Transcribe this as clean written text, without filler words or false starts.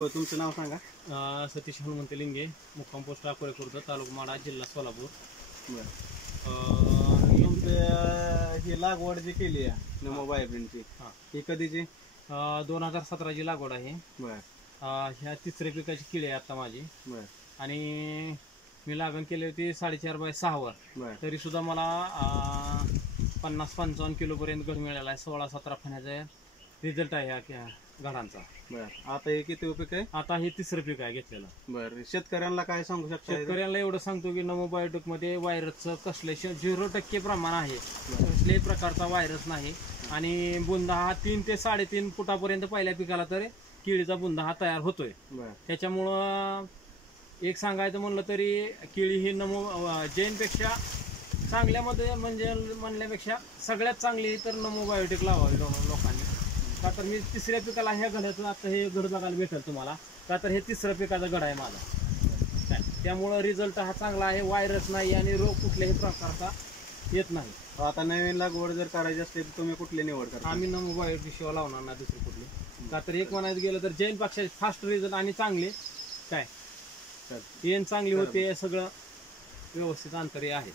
तुमचं नाव सांगा. सतीश हनुमंत लिंगे, मुक्काम पोस्ट अकोले खुर्द, तालुका माडा, जिल्हा सोलापूर. तुमचं ही लागवड जी केली आहे नमो बायोब्रिनची, ही कधीची? 2017ची लागवड आहे. बर. ह्या तिसऱ्या पिकाची किळी आहे आता माझी. बर. आणि मी लागण केली होती 4.5x6 वर. बर. तरी सुद्धा मला 50-55 किलो पर्यंत घड मिळाला आहे. 16-17 फण्याचा रिझल्ट आहे ह्या घडांचा. बर. आता हे किती पीक आहे? आता हे तिसरं पीक आहे घेतलेलं. बर. शेतकऱ्यांना काय सांगू शकता? शेतकऱ्यांना एवढं सांगतो की नमो बायोटेक मध्ये व्हायरसचं कसले 0% प्रमाण आहे. कसल्याही प्रकारचा व्हायरस नाही. आणि बुंदा हा 3 ते 3.5 फुटापर्यंत पहिल्या पिकाला तर केळीचा बुंदा हा तयार होतोय. त्याच्यामुळं एक सांगायचं म्हणलं तरी केळी ही नमो जैनपेक्षा चांगल्यामध्ये म्हणजे म्हणल्यापेक्षा सगळ्यात चांगली तर नमो बायोटेक लावावी लोकांनी. का तर मी तिसऱ्या पिकाला ह्या घडाचं आता हे घड बघायला भेटेल तुम्हाला. का तर हे तिसरं पिकाचा घड आहे माझा. त्यामुळं रिझल्ट हा चांगला आहे. व्हायरस नाही आणि रोग कुठल्याही प्रकारचा येत नाही. आता नवीन लागवड जर करायची असते तर तुम्ही कुठली निवड करता? आम्ही नमो बायोटेक शिवाय लावणार नाही दुसरी कुठली. का तर एक म्हणायचं गेलं तर जैन पक्षाचे फास्ट रिझल्ट आणि चांगले काय येण चांगली होते, सगळं व्यवस्थित अंतरी आहे.